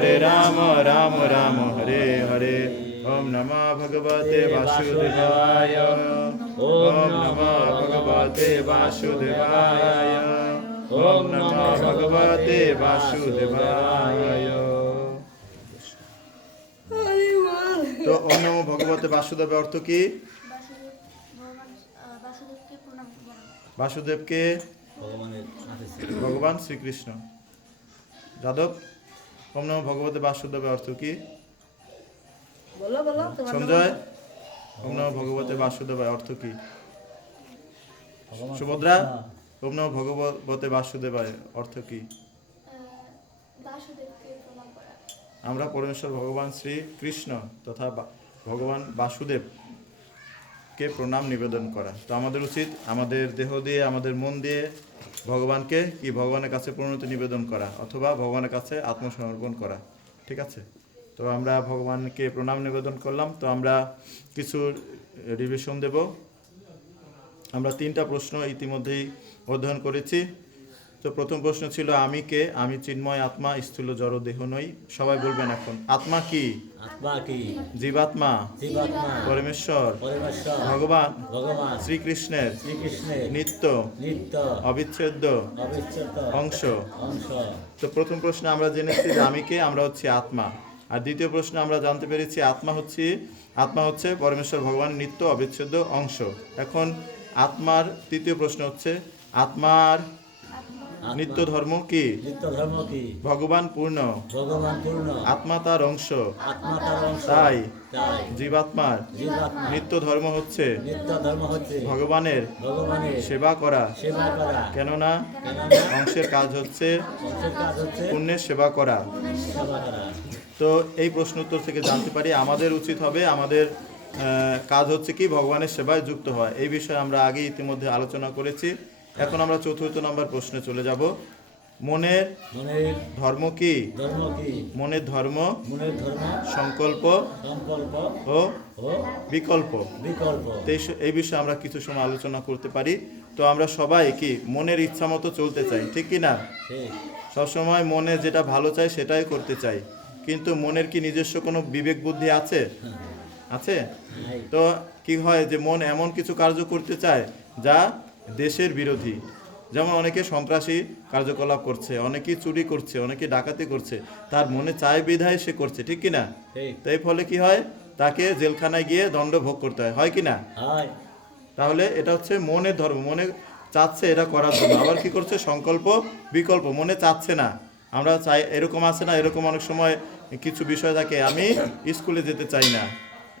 हरे राम राम राम हरे हरे। ओम नमः भगवते वासुदेवाय। ओम नमः भगवते वासुदेवाय। ओम नमः भगवते वासुदेवाय। तो ओम नमो भगवते वासुदेव अर्थ की? वासुदेवকে ভগবান শ্রীকৃষ্ণ। যাদব, ওম নমো ভগবতে বাসুদেবের অর্থ কি? সঞ্জয়, ওম নমো ভগবতে বাসুদেবের অর্থ কি? সুভদ্রা, ওম নমো ভগবতে বাসুদেবের অর্থ কি? আমরা পরমেশ্বর ভগবান শ্রী কৃষ্ণ তথা ভগবান বাসুদেবকে প্রণাম নিবেদন করা। তো আমাদের উচিত আমাদের দেহ দিয়ে, আমাদের মন দিয়ে ভগবানকে কি ভগবানের কাছে প্রণতি নিবেদন করা অথবা ভগবানের কাছে আত্মসমর্পণ করা। ঠিক আছে, তো আমরা ভগবানকে প্রণাম নিবেদন করলাম। তো আমরা কিছু রিভিশন দেব। আমরা 3টা প্রশ্ন ইতিমধ্যেই অধ্যয়ন করেছি। তো প্রথম প্রশ্ন ছিল আমি কে? আমি চিন্ময় আত্মা, স্থূল জড় দেহ নই। সবাই বলবেন এখন, আত্মা কি? আত্মা কি? জীবাত্মা, জীবাত্মা, পরমেশ্বর, পরমেশ্বর, ভগবান ভগবান শ্রীকৃষ্ণের শ্রীকৃষ্ণের নিত্য নিত্য অবিচ্ছেদ্য অবিচ্ছেদ্য অংশ। অংশ। তো প্রথম প্রশ্নে আমরা জেনেছি যে আমি কে? আমরা হচ্ছে আত্মা। আর দ্বিতীয় প্রশ্নে আমরা জানতে পেরেছি আত্মা হচ্ছে পরমেশ্বর ভগবানের নিত্য অবিচ্ছেদ্য অংশ। এখন আত্মার তৃতীয় প্রশ্ন হচ্ছে আত্মার নিত্য ধর্ম কি? নিত্য ধর্ম কি? ভগবান পূর্ণ, ভগবান পূর্ণ, আত্মা তার অংশ। আত্মা তার অংশ। তাই তাই জীবাত্মার জীবাত্মা নিত্য ধর্ম হচ্ছে নিত্য ধর্ম হচ্ছে ভগবানের ভগবানের সেবা করা। সেবা করা। কেননা কেননা অংশের কাজ হচ্ছে অংশের কাজ হচ্ছে পুণ্যের সেবা করা। সেবা করা। তো এই প্রশ্ন উত্তর থেকে জানতে পারি আমাদের উচিত হবে, আমাদের কাজ হচ্ছে কি ভগবানের সেবায় যুক্ত হয়। এই বিষয়ে আমরা আগে ইতিমধ্যে আলোচনা করেছি। এখন আমরা 4র্থ নম্বর প্রশ্নে চলে যাব। মনের মনের ধর্ম কি? ধর্ম কি? মনের ধর্ম মনের ধর্ম সংকল্প সংকল্প ও ও বিকল্প। বিকল্প। তো এই বিষয়ে আমরা কিছু সময় আলোচনা করতে পারি। তো আমরা সবাই কি মনের ইচ্ছা মতো চলতে চাই, ঠিক কি না? ঠিক। সবসময় মনে যেটা ভালো চাই সেটাই করতে চাই, কিন্তু মনের কি নিজস্ব কোনো বিবেক বুদ্ধি আছে? আছে? নাই। তো কি হয় যে মন এমন কিছু কার্য করতে চায় যা দেশের বিরোধী। যেমন অনেকে সন্ত্রাসী কার্যকলাপ করছে, অনেকে চুরি করছে, অনেকে ডাকাতি করছে, তার মনে চায় বিধায় সে করছে, ঠিক কিনা? ঠিক। তো এই ফলে কি হয়, তাকে জেলখানায় গিয়ে দণ্ড ভোগ করতে হয়, হয় কিনা? হয়। তাহলে এটা হচ্ছে মনের ধর্ম, মনে চাচ্ছে এটা করার জন্য। আবার কি করছে? সংকল্প বিকল্প, মনে চাচ্ছে না। আমরা চাই, এরকম আছে না, এরকম অনেক সময় কিছু বিষয় থাকে, আমি স্কুলে যেতে চাই না,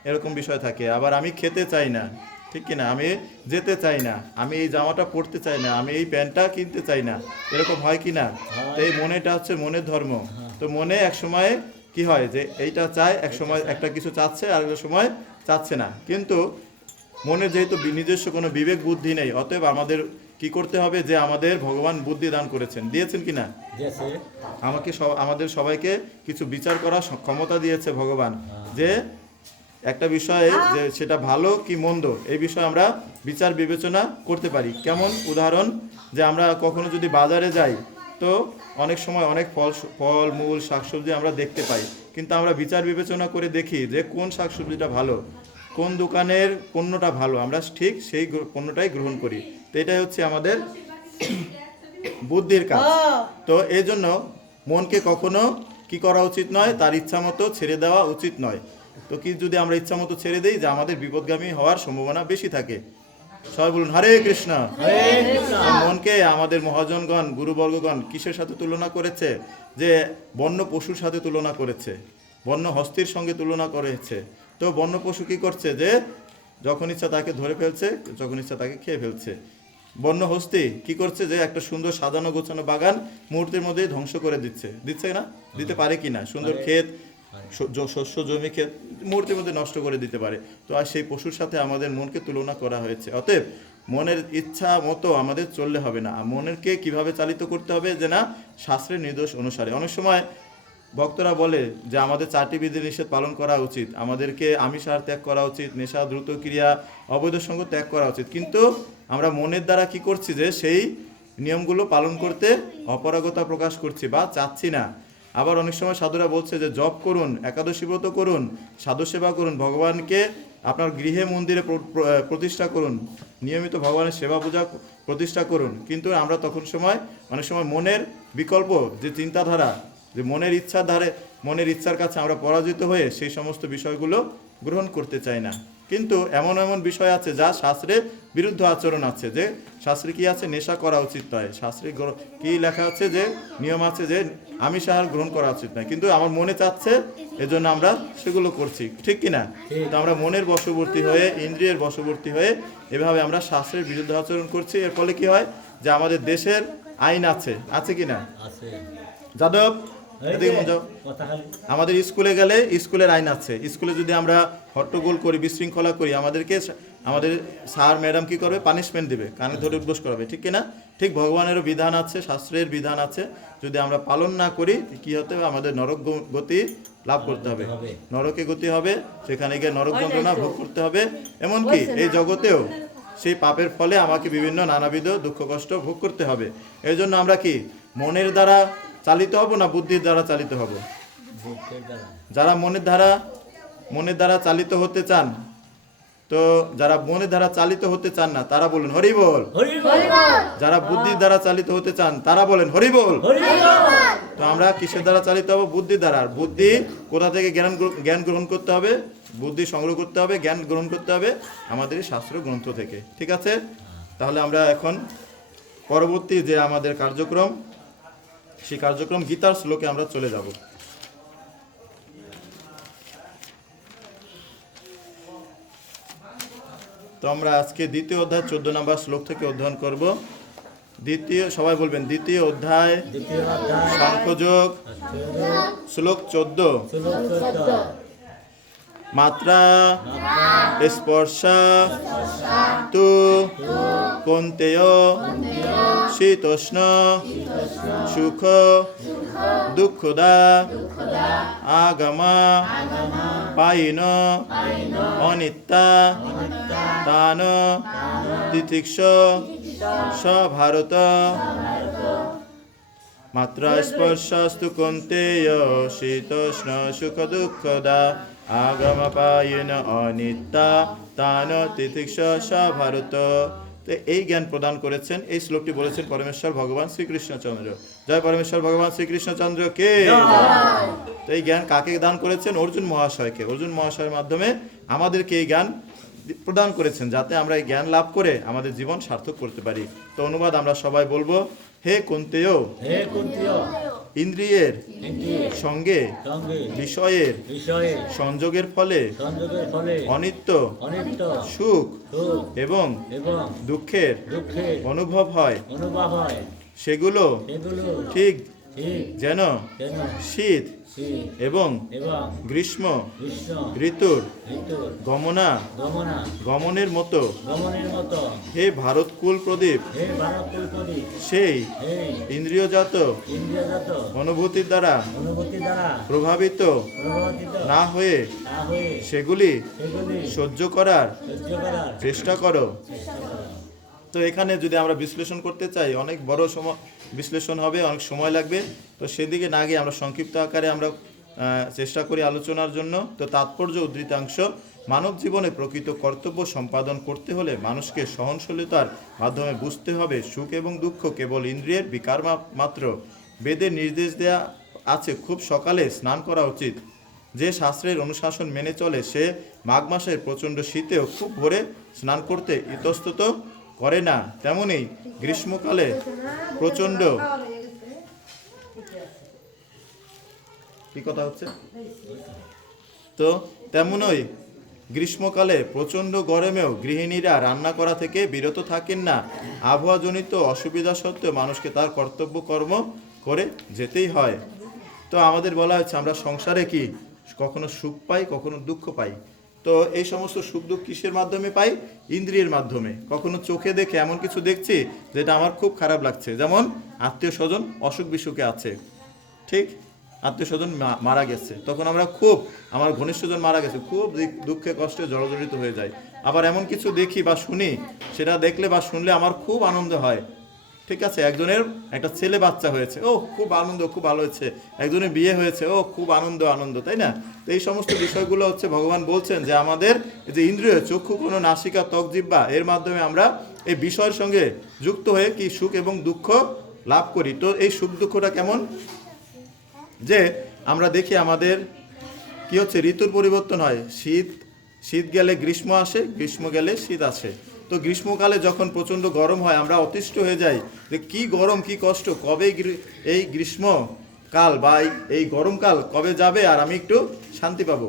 এরকম বিষয় থাকে। আবার আমি খেতে চাই না, ঠিক কিনা? আমি যেতে চাই না, আমি এই জামাটা পরতে চাই না, আমি এই প্যান্টটা কিনতে চাই না, এরকম হয় কি না? তো এই মনেটা হচ্ছে মনের ধর্ম। তো মনে এক সময় কি হয় যে এইটা চায়, এক সময় একটা কিছু চাচ্ছে, আর একটা সময় চাচ্ছে না। কিন্তু মনের যেহেতু নিজস্ব কোনো বিবেক বুদ্ধি নেই, অতএব আমাদের কি করতে হবে যে আমাদের ভগবান বুদ্ধি দান করেছেন, দিয়েছেন কিনা? দিয়েছে। আমাদের সবাইকে কিছু বিচার করার ক্ষমতা দিয়েছে ভগবান, যে একটা বিষয়ে যে সেটা ভালো কি মন্দ এই বিষয়ে আমরা বিচার বিবেচনা করতে পারি। কেমন উদাহরণ, যে আমরা কখনো যদি বাজারে যাই তো অনেক সময় অনেক ফল মূল শাকসবজি আমরা দেখতে পাই, কিন্তু আমরা বিচার বিবেচনা করে দেখি যে কোন শাকসবজিটা ভালো, কোন দোকানের পণ্যটা ভালো, আমরা ঠিক সেই পণ্যটাই গ্রহণ করি। তো এটাই হচ্ছে আমাদের বুদ্ধির কাজ। তো এই জন্য মনকে কখনো কি করা উচিত নয়, তার ইচ্ছা মতো ছেড়ে দেওয়া উচিত নয়। তো কি যদি আমরা ইচ্ছা মতো ছেড়ে দিই, যে আমাদের বিপদগামী হওয়ার সম্ভাবনা বেশি থাকে। সবাই বলুন হরে কৃষ্ণ। মনকে আমাদের মহাজনগণ, গুরুবর্গগণ কিসের সাথে তুলনা করেছে? যে বন্য পশুর সাথে তুলনা করেছে, বন্য হস্তির সঙ্গে তুলনা করেছে। তো বন্য পশু কি করছে? যে যখন ইচ্ছা তাকে ধরে ফেলছে, যখন ইচ্ছা তাকে খেয়ে ফেলছে। বন্য হস্তি কি করছে? যে একটা সুন্দর সাজানো গোছানো বাগান মুহূর্তের মধ্যেই ধ্বংস করে দিচ্ছে না? দিতে পারে কি না? সুন্দর ক্ষেত, শস্য জমি ক্ষেত মুহূর্তের মধ্যে নষ্ট করে দিতে পারে। তো আর সেই পশুর সাথে আমাদের মনকে তুলনা করা হয়েছে। অতএব মনের ইচ্ছা মতো আমাদের চললে হবে না। মনেরকে কিভাবে চালিত করতে হবে? যে না, শাস্ত্রের নির্দেশ অনুসারে। অনেক সময় ভক্তরা বলে যে আমাদের 4টি বিধি নিষেধ পালন করা উচিত, আমাদেরকে আমিষ আহার ত্যাগ করা উচিত, নেশা দ্রুত ক্রিয়া অবৈধ সঙ্গ ত্যাগ করা উচিত। কিন্তু আমরা মনের দ্বারা কি করছি? যে সেই নিয়মগুলো পালন করতে অপারগতা প্রকাশ করছি বা চাচ্ছি না। আবার অনেক সময় সাধুরা বলছে যে জপ করুন, একাদশী ব্রত করুন, সাধু সেবা করুন, ভগবানকে আপনার গৃহে মন্দিরে প্রতিষ্ঠা করুন, নিয়মিত ভগবানের সেবা পূজা প্রতিষ্ঠা করুন। কিন্তু আমরা তখন অনেক সময় মনের বিকল্প যে চিন্তাধারা, যে মনের ইচ্ছার কাছে আমরা পরাজিত হয়ে সেই সমস্ত বিষয়গুলো গ্রহণ করতে চাই না। কিন্তু এমন এমন বিষয় আছে যা শাস্ত্রে বিরুদ্ধ আচরণ আছে, যে শাস্ত্রে কি আছে, নেশা করা উচিত নয়। শাস্ত্রে কি লেখা আছে, যে নিয়ম আছে যে আমিষ আহার গ্রহণ করা উচিত নয়, কিন্তু আমার মনে চাচ্ছে এজন্য আমরা সেগুলো করছি, ঠিক কিনা? তো আমরা মনের বশবর্তী হয়ে, ইন্দ্রিয়ের বশবর্তী হয়ে এভাবে আমরা শাস্ত্রের বিরুদ্ধ আচরণ করছি। এর ফলে কি হয়, যে আমাদের দেশের আইন আছে কিনা? আছে। যাদব, এই এদিকে যে, মন যাও। কথা খালি। আমাদের স্কুলে গেলে স্কুলের আইন আছে। স্কুলে যদি আমরা হট্টগোল করি, বিশৃঙ্খলা করি, আমাদের স্যার ম্যাডাম কি করবে, পানিশমেন্ট দিবে, কানে ধরে উদ্বোস করাবে, ঠিক কিনা? ঠিক ভগবানেরও বিধান আছে, শাস্ত্রের বিধান আছে। যদি আমরা পালন না করি কি হতে হবে, আমাদের নরক গতি লাভ করতে হবে, নরকে গতি হবে, সেখানে গিয়ে নরক যন্ত্রণা ভোগ করতে হবে। এমনকি এই জগতেও সেই পাপের ফলে আমাকে বিভিন্ন নানাবিধ দুঃখ কষ্ট ভোগ করতে হবে। এই জন্য আমরা কি মনের দ্বারা চালিত হব না বুদ্ধির দ্বারা চালিত হব? বুদ্ধের দ্বারা। যারা মনের দ্বারা চালিত হতে চান, তো যারা মনের দ্বারা চালিত হতে চান না তারা বলেন হরি বল। হরি বল। যারা বুদ্ধির দ্বারা চালিত হতে চান তারা বলেন হরি বল। হরি বল। তো আমরা কিসের দ্বারা চালিত হব? বুদ্ধির দ্বারা। আর বুদ্ধি কোথা থেকে জ্ঞান গ্রহণ করতে হবে? বুদ্ধি সংগ্রহ করতে হবে, জ্ঞান গ্রহণ করতে হবে আমাদের এই শাস্ত্র গ্রন্থ থেকে, ঠিক আছে? তাহলে আমরা এখন পরবর্তী যে আমাদের কার্যক্রম, সেই কার্যক্রম গীতার শ্লোকে আমরা চলে যাব। তো আমরা আজকে দ্বিতীয় অধ্যায় 14 নম্বর শ্লোক থেকে অধ্যয়ন করব। সবাই বলবেন, দ্বিতীয় অধ্যায় দ্বিতীয় অধ্যায়। সাংখ্যযোগ, শ্লোক 14। শ্লোক 14। মাত্রা স্পর্শা তু কন্তেয় শীতোষ্ণ সুখ দুঃখদা আগমা পায়িন অনিত্যা তান তিতিক্ষ সভারত। মাত্রা স্পর্শস্তু কন্তেয় শীতোষ্ণ সুখ দুঃখদা আগম পায়িন অনিত্যা তান তিতিক্ষ সভারত। তো এই জ্ঞান প্রদান করেছেন, এই শ্লোকটি বলেছেন পরমেশ্বর ভগবান শ্রীকৃষ্ণচন্দ্র। জয় পরমেশ্বর ভগবান শ্রীকৃষ্ণচন্দ্র কে। তো এই জ্ঞান কাকে দান করেছেন? অর্জুন মহাশয়কে। অর্জুন মহাশয়ের মাধ্যমে আমাদেরকে এই জ্ঞান প্রদান করেছেন, যাতে আমরা এই জ্ঞান লাভ করে আমাদের জীবন সার্থক করতে পারি। তো অনুবাদ আমরা সবাই বলবো, হে কুন্তেয়, হে কুন্তীয়, ইন্দ্রিয়ের সঙ্গে বিষয়ের সংযোগের ফলে অনিত্য সুখ এবং দুঃখের অনুভব হয়, সেগুলো ঠিক যেন শীত এবং গ্রীষ্ম ঋতুর গমনের মতো। হে ভারতকুল প্রদীপ, সেই ইন্দ্রিয়জাত অনুভূতির দ্বারা প্রভাবিত না হয়ে সেগুলি সহ্য করার চেষ্টা করো। তো এখানে যদি আমরা বিশ্লেষণ করতে চাই, অনেক বড় বিশ্লেষণ হবে, অনেক সময় লাগবে। তো সেদিকে না গিয়ে আমরা সংক্ষিপ্ত আকারে আমরা চেষ্টা করি আলোচনার জন্য। তো তাৎপর্য উদ্ধৃতাংশ, মানব জীবনে প্রকৃত কর্তব্য সম্পাদন করতে হলে মানুষকে সহনশীলতার মাধ্যমে বুঝতে হবে সুখ এবং দুঃখ কেবল ইন্দ্রিয়ের বিকার মাত্র। বেদে নির্দেশ দেয়া আছে খুব সকালে স্নান করা উচিত। যে শাস্ত্রের অনুশাসন মেনে চলে সে মাঘ মাসের প্রচণ্ড শীতেও খুব ভোরে স্নান করতে ইতস্তত করে না। তেমনি গ্রীষ্মকালে প্রচণ্ড কি কথা হচ্ছে, তো তেমনই গ্রীষ্মকালে প্রচণ্ড গরমেও গৃহিণীরা রান্না করা থেকে বিরত থাকেন না। আবহাওয়াজনিত অসুবিধা সত্ত্বেও মানুষকে তার কর্তব্য কর্ম করে যেতেই হয়। তো আমাদের বলা হচ্ছে আমরা সংসারে কি কখনো সুখ পাই, কখনো দুঃখ পাই। তো এই সমস্ত সুখ দুঃখ কিসের মাধ্যমে পাই? ইন্দ্রিয়ের মাধ্যমে। কখনো চোখে দেখে এমন কিছু দেখছি যেটা আমার খুব খারাপ লাগছে, যেমন আত্মীয় স্বজন অসুখ বিসুখে আছে, ঠিক, আত্মীয় স্বজন মারা গেছে, তখন আমরা খুব, আমার ঘনিষ্ঠজন মারা গেছে, খুব দুঃখে কষ্টে জর্জরিত হয়ে যায়। আবার এমন কিছু দেখি বা শুনি, সেটা দেখলে বা শুনলে আমার খুব আনন্দ হয়, ঠিক আছে, একজনের একটা ছেলে বাচ্চা হয়েছে, ও খুব আনন্দ, খুব ভালো হয়েছে। একজনের বিয়ে হয়েছে, ও খুব আনন্দ আনন্দ, তাই না? তো এই সমস্ত বিষয়গুলো হচ্ছে ভগবান বলছেন যে আমাদের এই যে ইন্দ্রিয় চক্ষু, কোনো নাসিকা, ত্বক, জিহ্বা, এর মাধ্যমে আমরা এই বিষয়ের সঙ্গে যুক্ত হয়ে কি সুখ এবং দুঃখ লাভ করি। তো এই সুখ দুঃখটা কেমন, যে আমরা দেখি আমাদের কি হচ্ছে, ঋতুর পরিবর্তন হয়, শীত গেলে গ্রীষ্ম আসে, গ্রীষ্ম গেলে শীত আসে। তো গ্রীষ্মকালে যখন প্রচণ্ড গরম হয় আমরা অতিষ্ঠ হয়ে যাই যে কি গরম, কি কষ্ট, কবে এই গ্রীষ্মকাল বা এই গরমকাল কবে যাবে আর আমি একটু শান্তি পাবো।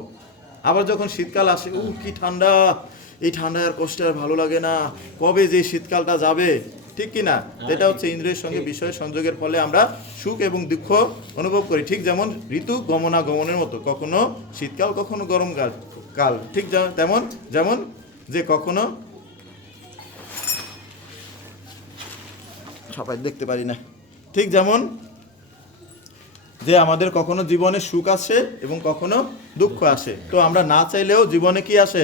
আবার যখন শীতকাল আসে, কি ঠান্ডা, এই ঠান্ডায় আর কষ্ট আর ভালো লাগে না, কবে যে শীতকালটা যাবে, ঠিক কি না? এটা হচ্ছে ইন্দ্রিয়ের সঙ্গে বিষয় সংযোগের ফলে আমরা সুখ এবং দুঃখ অনুভব করি। ঠিক যেমন ঋতু গমনাগমনের মতো, কখনো শীতকাল কখনো গরমকাল, ঠিক যেমন যে কখনো সবাই দেখতে পারি না, ঠিক যেমন যে আমাদের কখনো জীবনে সুখ আসে এবং কখনো দুঃখ আসে। তো আমরা না চাইলেও জীবনে কি আসে,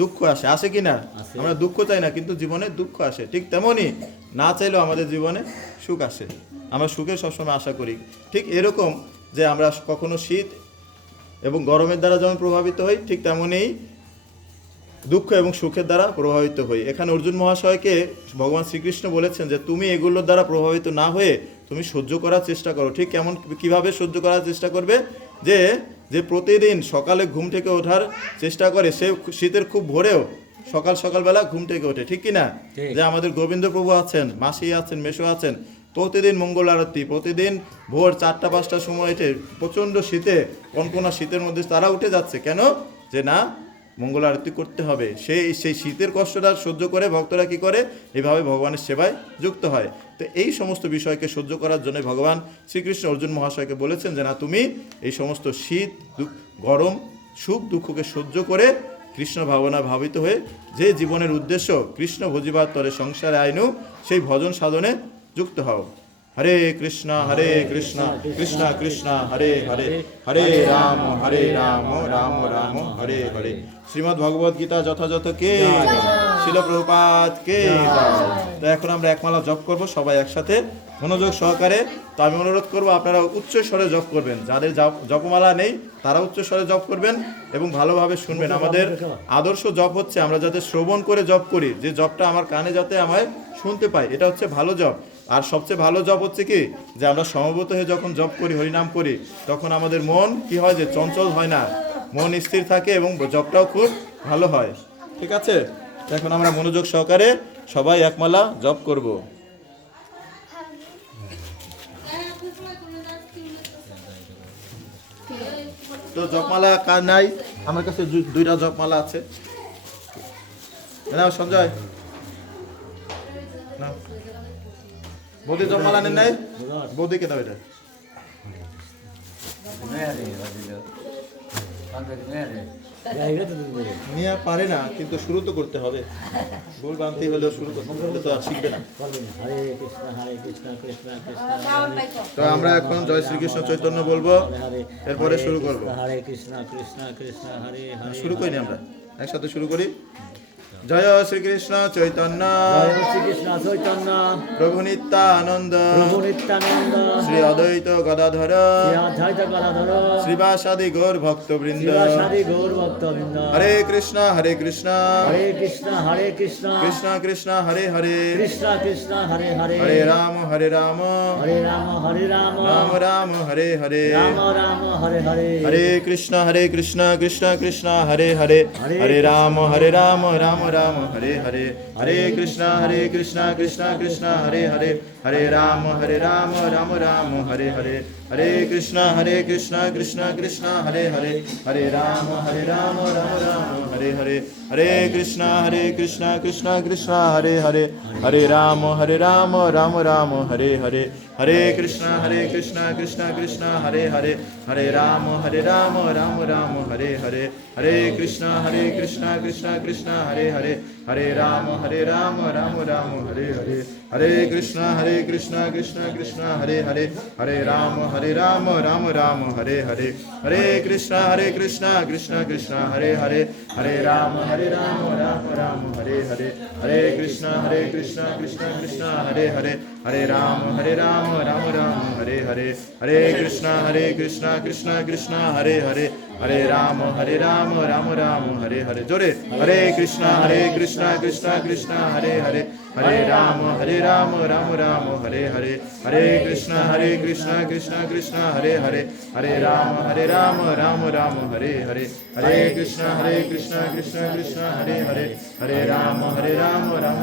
দুঃখ আসে কি না? আসে। আমরা দুঃখ চাই না কিন্তু জীবনে দুঃখ আসে। ঠিক তেমনই না চাইলেও আমাদের জীবনে সুখ আসে, আমরা সুখের সবসময় আশা করি। ঠিক এরকম যে আমরা কখনো শীত এবং গরমের দ্বারা যেমন প্রভাবিত হই, ঠিক তেমনই দুঃখ এবং সুখের দ্বারা প্রভাবিত হই। এখানে অর্জুন মহাশয়কে ভগবান শ্রীকৃষ্ণ বলেছেন যে তুমি এগুলোর দ্বারা প্রভাবিত না হয়ে তুমি সহ্য করার চেষ্টা করো। ঠিক কিভাবে সহ্য করার চেষ্টা করবে, যে প্রতিদিন সকালে ঘুম থেকে ওঠার চেষ্টা করে, সে শীতের খুব ভোরেও সকালবেলা ঘুম থেকে ওঠে, ঠিক কি না? ঠিক। যে আমাদের গোবিন্দ প্রভু আছেন, মাসি আছেন, মেশো আছেন, প্রতিদিন মঙ্গল আরতি, প্রতিদিন ভোর 4টা-5টার সময় উঠে প্রচণ্ড শীতে, কনকনা শীতের মধ্যে তারা উঠে যাচ্ছে কেন? যে না, মঙ্গল আরতি করতে হবে। সেই শীতের কষ্টটা সহ্য করে ভক্তরা কি করে, এভাবে ভগবানের সেবায় যুক্ত হয়। তো এই সমস্ত বিষয়কে সহ্য করার জন্য ভগবান শ্রীকৃষ্ণ অর্জুন মহাশয়কে বলেছেন যে না, তুমি এই সমস্ত শীত, গরম, সুখ, দুঃখকে সহ্য করে কৃষ্ণ ভাবনা ভাবিত হয়ে যে জীবনের উদ্দেশ্য কৃষ্ণ ভজিবার তরে সংসারে আইনু, সেই ভজন সাধনে যুক্ত হও। হরে কৃষ্ণ কৃষ্ণ কৃষ্ণ হরে হরে, হরে রাম রাম রাম হরে হরে। শ্রীমদ্ ভগবদ গীতা যথাযথ কে, শিল প্রভুপাদ কে। তো এখন আমরা একমালা জপ করব সবাই একসাথে মনোযোগ সহকারে। তো আমি অনুরোধ করব আপনারা উচ্চ স্বরে জপ করবেন, যাদের জপমালা নেই তারা উচ্চ স্বরে জপ করবেন এবং ভালোভাবে শুনবেন। আমাদের আদর্শ জপ হচ্ছে আমরা যাতে শ্রবণ করে জপ করি, যে জপটা আমার কানে যাতে আমায় শুনতে পাই, এটা হচ্ছে ভালো জপ। আর সবচেয়ে ভালো জপ হচ্ছে কি, যে আমরা সমবেত হয়ে যখন জপ করি, হরিনাম করি, তখন আমাদের মন কি হয়, যে চঞ্চল হয় না, মন স্থির থাকে এবং জপটাও খুব ভালো হয়। ঠিক আছে, এখন আমরা মনোযোগ সহকারে সবাই একমালা জপ করব। তো জপমালা কার নাই? আমার কাছে 2টা জপমালা আছে। নাও সঞ্জয়, নাও। বৌদি জপমালা নেন নাই? বৌদিকে দাও এটা। নিয়ে পারে না, কিন্তু শুরু তো করতে হবে। ভুল বানতে হলেও শুরু করতে তো আর শিখবে না। হরে কৃষ্ণ কৃষ্ণ কৃষ্ণ তো আমরা এখন জয় শ্রীকৃষ্ণ চৈতন্য বলবো, এরপরে শুরু করব। হরে কৃষ্ণ কৃষ্ণ কৃষ্ণ হরে হরে। শুরু করিনি আমরা, একসাথে শুরু করি। জয় শ্রীকৃষ্ণ চৈতন্য, জয় শ্রীকৃষ্ণ চৈতন্য প্রভু নিত্যানন্দ, প্রভু নিত্যানন্দ, শ্রী অদ্বৈত গদাধর, শ্রী অদ্বৈত গদাধর, শ্রীবাসাদি গৌর ভক্তবৃন্দ, শ্রীবাসাদি গৌর ভক্তবৃন্দ। হরে কৃষ্ণ হরে কৃষ্ণ, হরে কৃষ্ণ কৃষ্ণ কৃষ্ণ হরে হরে, কৃষ্ণ কৃষ্ণ হরে হরে, হরে রাম হরে রাম রাম রাম হরে হরে, রাম রাম হরে হরে। হরে কৃষ্ণ কৃষ্ণ কৃষ্ণ হরে হরে, হরে রাম রাম রাম হরে হরে, হরে কৃষ্ণ কৃষ্ণ কৃষ্ণ হরে হরে, হরে রাম রাম রাম হরে হরে, হরে কৃষ্ণ কৃষ্ণ কৃষ্ণ হরে হরে, হরে রাম রাম রাম হরে হরে, হরে কৃষ্ণ কৃষ্ণ কৃষ্ণ হরে হরে, হরে রাম রাম রাম হরে হরে, হরে কৃষ্ণ কৃষ্ণ কৃষ্ণ হরে হরে, হরে রাম রাম রাম হরে হরে, হরে কৃষ্ণ কৃষ্ণ কৃষ্ণ হরে হরে, হরে রাম রাম রাম হরে হরে, হরে কৃষ্ণ কৃষ্ণ কৃষ্ণ হরে হরে, হরে রাম রাম রাম হরে হরে, হরে কৃষ্ণ কৃষ্ণ কৃষ্ণ হরে হরে, হরে রাম রাম রাম হরে হরে, হরে কৃষ্ণ কৃষ্ণ কৃষ্ণ হরে হরে, हरे राम राम राम हरे हरे हरे कृष्णा कृष्णा कृष्णा हरे हरे हरे राम राम हरे हरे जोरे हरे Krishna Krishna Krishna Hare Hare Hare Ram Ram Hare Hare Hare Krishna Krishna Krishna Hare Hare Hare Ram Ram Hare Hare Hare Krishna Krishna Krishna Hare Hare Hare Ram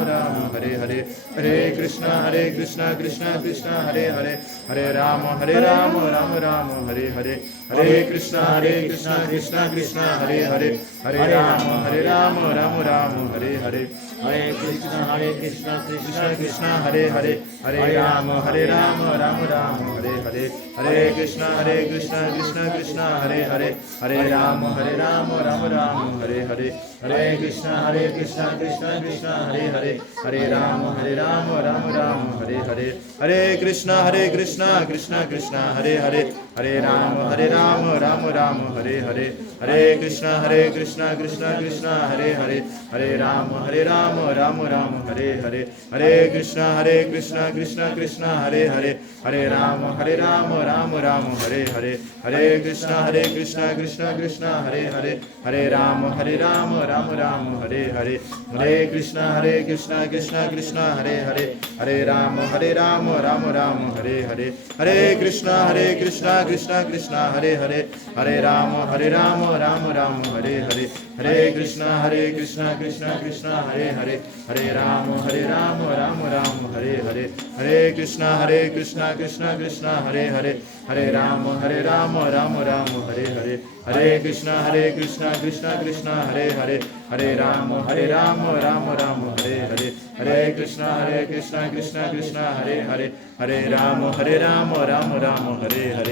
Ram Hare Hare Hare Krishna Krishna Krishna Hare Hare Hare Ram Ram Hare Hare Hare Krishna Krishna Krishna Hare Hare Hare Ram Ram Hare Hare Hare Krishna Krishna Krishna Hare Hare Hare Ram Ram Hare Hare Hare Krishna Krishna Krishna Hare Hare Hare Ram Ram Hare Hare Hare Krishna Krishna Krishna Hare Hare Hare Ram Ram Hare Hare Hare Krishna Krishna Krishna Hare Hare Hare Ram Ram Hare Hare Hare Krishna Krishna Krishna Hare Hare Hare Ram Ram Hare Hare Hare Krishna Krishna Krishna Hare Hare Hare Ram Ram Hare Hare Hare Krishna Krishna Krishna Hare Hare Hare Ram Ram Hare Hare Hare Krishna Krishna Krishna Hare Hare Hare Ram Ram Hare Hare Hare Krishna Krishna Krishna Hare Hare Hare Ram Ram Hare Hare Hare Krishna Krishna Krishna Hare Hare Hare Ram Ram Hare Hare Hare Krishna Krishna Krishna Hare Hare Hare Ram Ram Hare Hare Hare Krishna Krishna Krishna Hare Hare Hare Ram Ram Hare Hare Hare Krishna Krishna Krishna Hare Hare Hare Ram Ram Hare Hare Hare Krishna Krishna Krishna Hare Hare Hare Ram Ram Hare Hare Hare Krishna Krishna Krishna Hare Hare Hare Ram Ram Hare Hare Hare Krishna Krishna Krishna Hare Hare Hare Ram Ram Hare Hare Hare Krishna Krishna Krishna Hare Hare Hare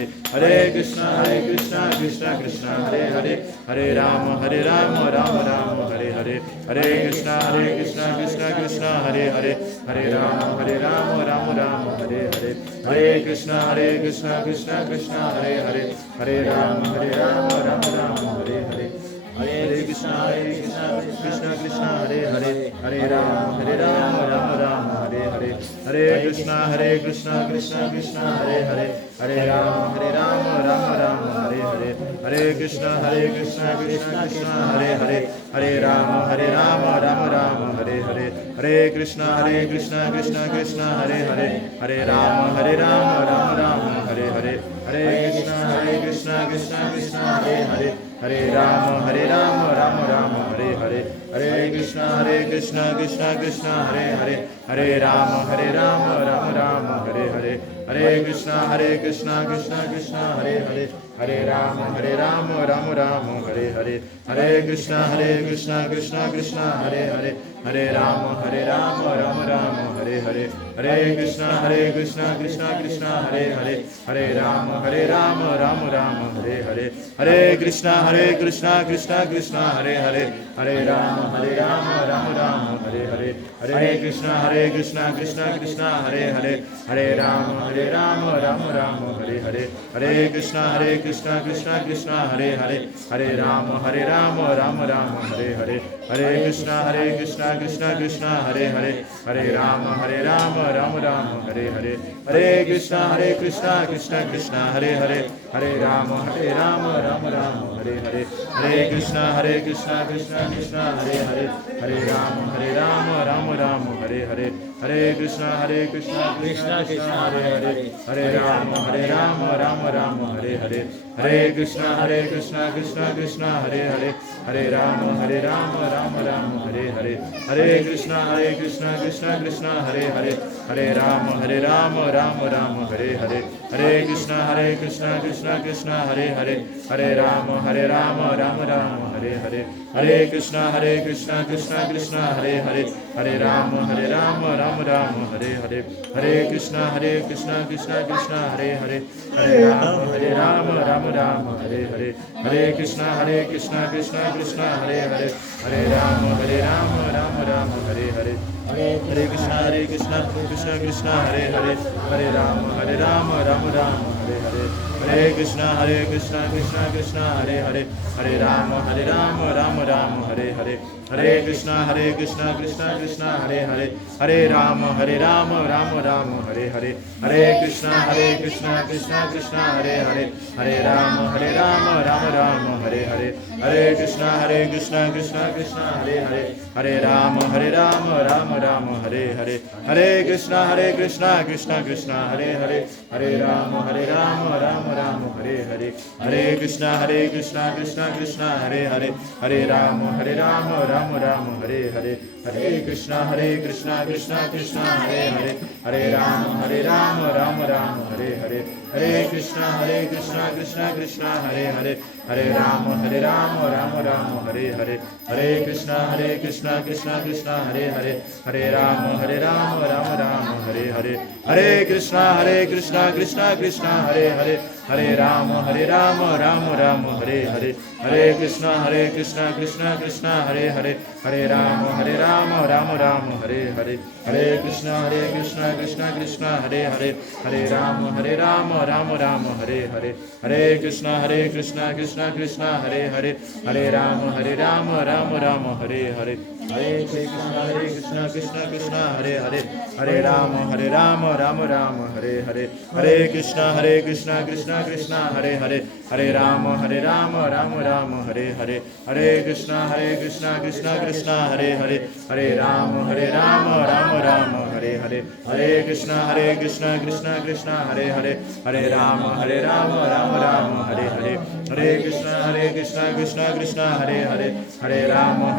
Ram Ram Hare Hare Hare Krishna Krishna Krishna Hare Hare Hare Ram Ram Hare Hare Hare Krishna Krishna Krishna Hare Hare Hare Ram Ram Hare Hare Hare Krishna Krishna Krishna Hare Hare Hare Ram Ram Hare Hare Hare Krishna Krishna Krishna Hare Hare Hare Ram Ram Hare Hare Hare Krishna Krishna Krishna Hare Hare Hare Ram Ram Hare Hare Hare Krishna Krishna Krishna Hare Hare Hare Ram Ram Hare Hare Hare Krishna Krishna Krishna Hare Hare Hare Ram Ram Hare Hare Hare Krishna Krishna Krishna Hare Hare Hare Ram Ram Hare Hare Hare Krishna Krishna Krishna Hare Hare Hare Ram Ram Hare Hare Hare Krishna Krishna Krishna Hare Hare Hare Ram Ram Hare Hare Hare Krishna Krishna Krishna Hare Hare Hare Ram Ram Hare Hare Hare Krishna Krishna Krishna Hare Hare Hare Ram Ram Hare Hare Hare Krishna Krishna Krishna Hare Hare Hare Ram Ram Hare Hare Hare Krishna Krishna Krishna Hare Hare Hare Ram Ram Hare Hare Hare Krishna Krishna Krishna Hare Hare Hare Ram Ram Hare Hare Hare Krishna Krishna Krishna Hare Hare Hare Ram Ram Hare Hare Hare Krishna Krishna Krishna Hare Hare Hare Ram Ram Hare Hare Hare Krishna Krishna Krishna Hare Hare Hare Ram Ram Hare Hare Hare Krishna Krishna Krishna Hare Hare Hare Ram Ram Hare Hare Hare Krishna Krishna Krishna Hare Hare Hare Ram Ram Hare Hare Hare Krishna Krishna Krishna Hare Hare Hare Ram Ram Hare Hare Hare Krishna Krishna Krishna Hare Hare Hare Ram Ram Hare Hare Hare Krishna Krishna Krishna Hare Hare Hare Rama Rama Rama Hare Hare Hare Krishna Krishna Krishna Hare Hare Hare Rama Rama Rama Hare Hare Hare Krishna Krishna Krishna Hare Hare Hare Rama Rama Rama Hare Hare Hare Krishna Krishna Krishna Hare Hare Hare Rama Rama Rama Hare Hare Hare Krishna Krishna Krishna Hare Hare Hare Rama Rama Rama Hare Hare Hare Krishna Krishna Krishna Hare Hare Hare Rama Rama Rama Hare Hare Hare Krishna Krishna Krishna Hare Hare Hare Rama Rama Rama Hare Hare Hare Krishna Krishna Krishna Hare Hare Hare Rama Rama Rama Hare Hare Hare Krishna Krishna Krishna Hare Hare Hare Rama Rama Rama Hare Hare Hare Krishna Krishna Krishna Hare Hare Hare Rama Rama Rama Hare Hare Hare Krishna Krishna Krishna Hare Hare Hare Rama Rama Rama Hare Hare Hare Krishna Krishna Krishna Hare Hare Hare Rama Rama Rama Hare Hare Hare Krishna Krishna Krishna Hare Hare Hare Rama Rama Rama Hare Hare Hare Krishna Krishna Hare Hare Hare Rama Rama Rama Hare Hare Hare Krishna Krishna Krishna Hare Hare Hare Rama Rama Rama Hare Hare Hare Krishna Krishna Krishna Hare Hare Hare Rama Rama Rama Hare Hare Hare Krishna Krishna Krishna Hare Hare Hare Rama Rama Rama Hare Hare Hare Krishna Krishna Krishna Hare Hare Hare Rama Rama Rama Hare Hare Hare Krishna Krishna Krishna Hare Hare Hare Rama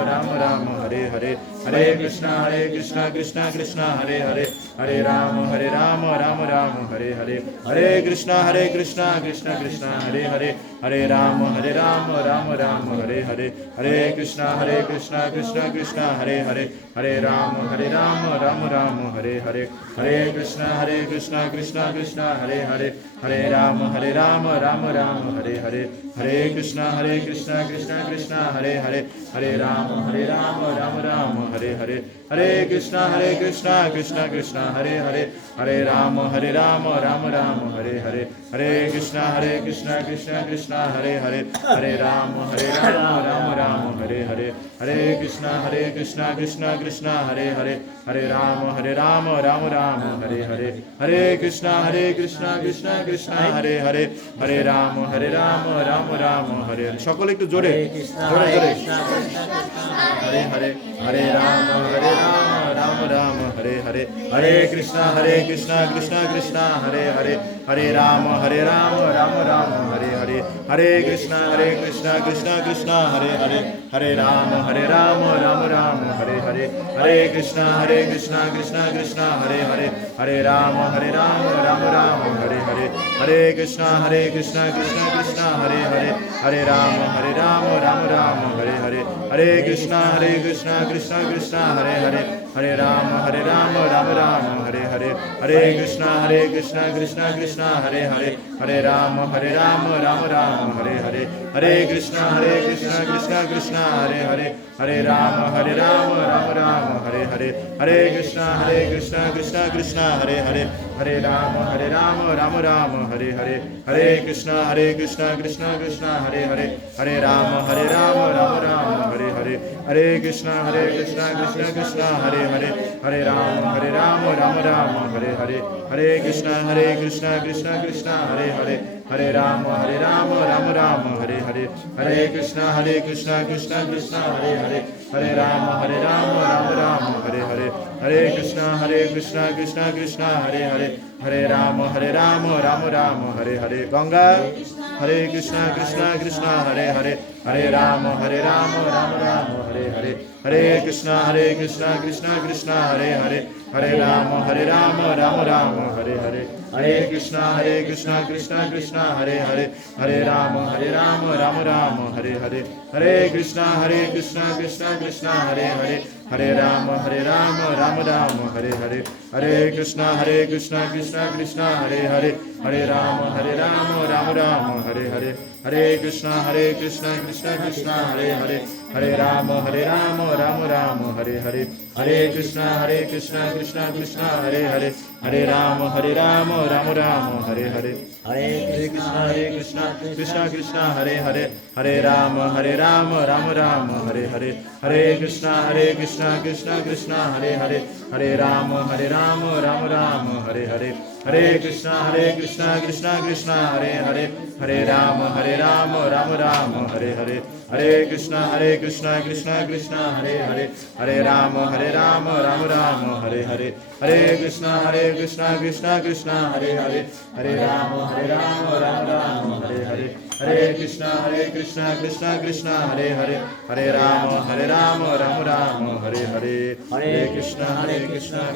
Rama Rama Hare Hare Hare Krishna Krishna Krishna Hare Hare Hare Rama Rama Rama Hare Hare Hare Krishna Krishna Krishna Hare Hare Hare Rama Rama Rama Hare Hare Hare Krishna Krishna Krishna Hare Hare Hare Rama Rama Rama Hare Hare Hare Krishna Krishna Krishna Hare Hare Hare Rama Rama Rama Hare Hare Hare Krishna Krishna Krishna Hare Hare Hare Rama Rama Rama Hare Hare Hare Krishna Krishna Krishna Hare Hare Hare Rama Rama Rama Hare Hare Hare Krishna Krishna Krishna Hare Hare Hare Rama Rama Rama Hare Hare Hare Krishna Krishna Krishna Hare Hare Hare Rama Rama Rama Hare Hare Hare Krishna Krishna Krishna Hare Hare Hare Rama Rama Rama Hare Hare সকলে একটু জোরে জোরে জোরে Hare Hare Hare Rama Rama Rama Hare Hare Hare Krishna Krishna Krishna Hare Hare Hare Rama Rama Rama Hare Hare Hare Krishna Krishna Krishna Hare Hare Hare Rama Rama Rama Hare Hare Hare Krishna Krishna Krishna Hare Hare Hare Rama Rama Rama Hare Hare Hare Krishna Krishna Krishna Hare Hare Hare Rama Rama Rama Hare Hare Hare Krishna Krishna Krishna Hare Hare Hare Rama Rama Rama Hare Hare Hare Krishna Krishna Krishna Hare Hare Hare Rama Rama Rama Hare Hare Hare Krishna Krishna Krishna Hare Hare Hare Rama Rama Rama Hare Hare Hare Krishna Krishna Krishna Hare Hare Hare Rama Rama Rama Hare Hare Hare Krishna Krishna Krishna Hare Hare Hare Rama Rama Rama Hare Hare Hare Krishna Krishna Krishna Hare Hare Hare Rama Rama Rama Hare Hare Hare Krishna Krishna Krishna Hare Hare Hare Rama Rama Rama Hare Hare Hare Krishna Krishna Krishna Hare Hare Hare Rama Rama Rama Hare Hare Hare Krishna Krishna Krishna Hare Hare Hare Rama Rama Rama Hare Hare Ganga Hare Krishna Krishna Hare Hare Hare Rama Rama Rama Hare Hare Hare Krishna Krishna Krishna Hare Hare Hare Rama Rama Rama Hare Hare Hare Krishna Krishna Krishna Hare Hare Hare Rama Rama Rama Hare Hare Hare Krishna Krishna Krishna Hare Hare হরে রাম রাম রাম হরে হরে হরে কৃষ্ণ কৃষ্ণ কৃষ্ণ হরে হরে হরে রাম রাম রাম হরে হরে হরে কৃষ্ণ কৃষ্ণ কৃষ্ণ হরে হরে হরে রাম রাম রাম হরে হরে হরে কৃষ্ণ কৃষ্ণ কৃষ্ণ হরে হরে হরে রাম রাম রাম হরে হরে হরে কৃষ্ণ কৃষ্ণ কৃষ্ণ হরে হরে হরে রাম রাম রাম হরে হরে হরে কৃষ্ণ কৃষ্ণ কৃষ্ণ হরে হরে হরে রাম রাম রাম হরে হরে হরে কৃষ্ণ কৃষ্ণ কৃষ্ণ হরে হরে হরে রাম রাম রাম হরে হরে হরে কৃষ্ণ কৃষ্ণ কৃষ্ণ হরে হরে হরে রাম রাম রাম হরে হরে হরে কৃষ্ণ কৃষ্ণ কৃষ্ণ হরে হরে হরে রাম রাম রাম হরে হরে হরে কৃষ্ণ কৃষ্ণ কৃষ্ণ হরে হরে হরে রাম রাম রাম হরে হরে হরে কৃষ্ণ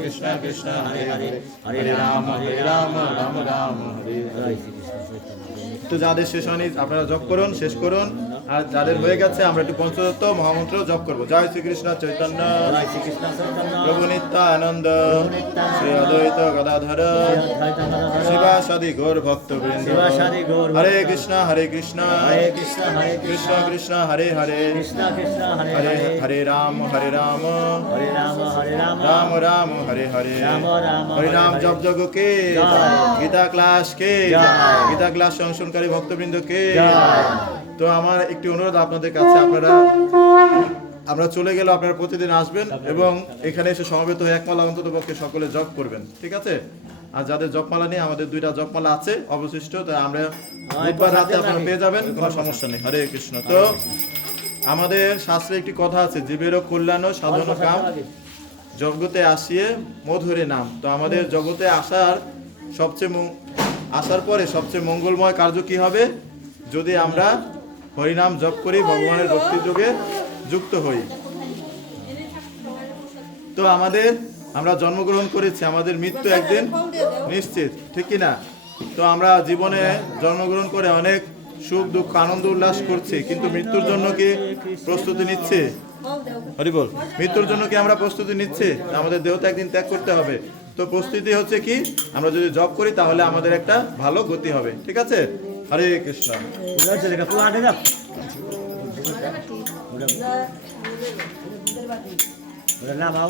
কৃষ্ণ কৃষ্ণ হরে হরে হরে রাম রাম রাম হরে হরে। তো যাদের শেষ হয়নি আপনারা জপ করুন, শেষ করুন, আর যাদের হয়ে গেছে আমরা একটু পঞ্চদত্ত মহামন্ত্র জপ করবো। জয় শ্রীকৃষ্ণ চৈতন্য জয় শ্রীকৃষ্ণ চৈতন্য প্রভু নিত্যানন্দ শ্রী অদ্বৈত গদাধর শিবাসাদি গৌর ভক্তবৃন্দ শিবাসাদি গৌর হরে কৃষ্ণ কৃষ্ণ হরে কৃষ্ণ কৃষ্ণ কৃষ্ণ হরে হরে কৃষ্ণ কৃষ্ণ হরে হরে হরে হরে রাম হরে রাম রাম রাম হরে হরে রাম রাম হরে রাম জপ যজ্ঞ কে জয়। গীতা ক্লাস কে জয়। গীতা ক্লাস সংশোধনকারী ভক্তবৃন্দ কে জয়। তো আমার একটি অনুরোধ আপনাদের কাছে, আমরা চলে গেলে আপনারা প্রতিদিন আসবেন এবং এখানে এসে সমবেত হয়ে একমালা অন্তত পক্ষে সকলে জপ করবেন, ঠিক আছে? আর যাদের জপমালা নেই, আমাদের 2টা জপমালা আছে অবশিষ্ট, তাই আমরা বুধবার রাতে আপনারা পেয়ে যাবেন, কোনো সমস্যা নেই। হরে কৃষ্ণ। তো আমাদের শাস্ত্রে একটি কথা আছে, জীবেরও কল্যাণ সাধন কাম জগতে আসিয়ে মধুরে নাম। তো আমাদের জগতে আসার পরে সবচেয়ে মঙ্গলময় কার্য কি হবে? যদি আমরা হরিনাম জপ করি, ভগবানের ভক্তি যোগে যুক্ত হই। তো আমরা জন্মগ্রহণ করেছি, আমাদের মৃত্যু একদিন নিশ্চিত, ঠিক কি না? তো আমরা জীবনে জন্মগ্রহণ করে অনেক সুখ দুঃখ আনন্দ উল্লাস করছি, কিন্তু মৃত্যুর জন্য কি প্রস্তুতি নিচ্ছি? হরি বল। মৃত্যুর জন্য কি আমরা প্রস্তুতি নিচ্ছি? আমাদের দেহ তো একদিন ত্যাগ করতে হবে। তো প্রস্তুতি হচ্ছে কি, আমরা যদি জব করি তাহলে আমাদের একটা ভালো গতি হবে, ঠিক আছে? হরে কৃষ্ণ। নাম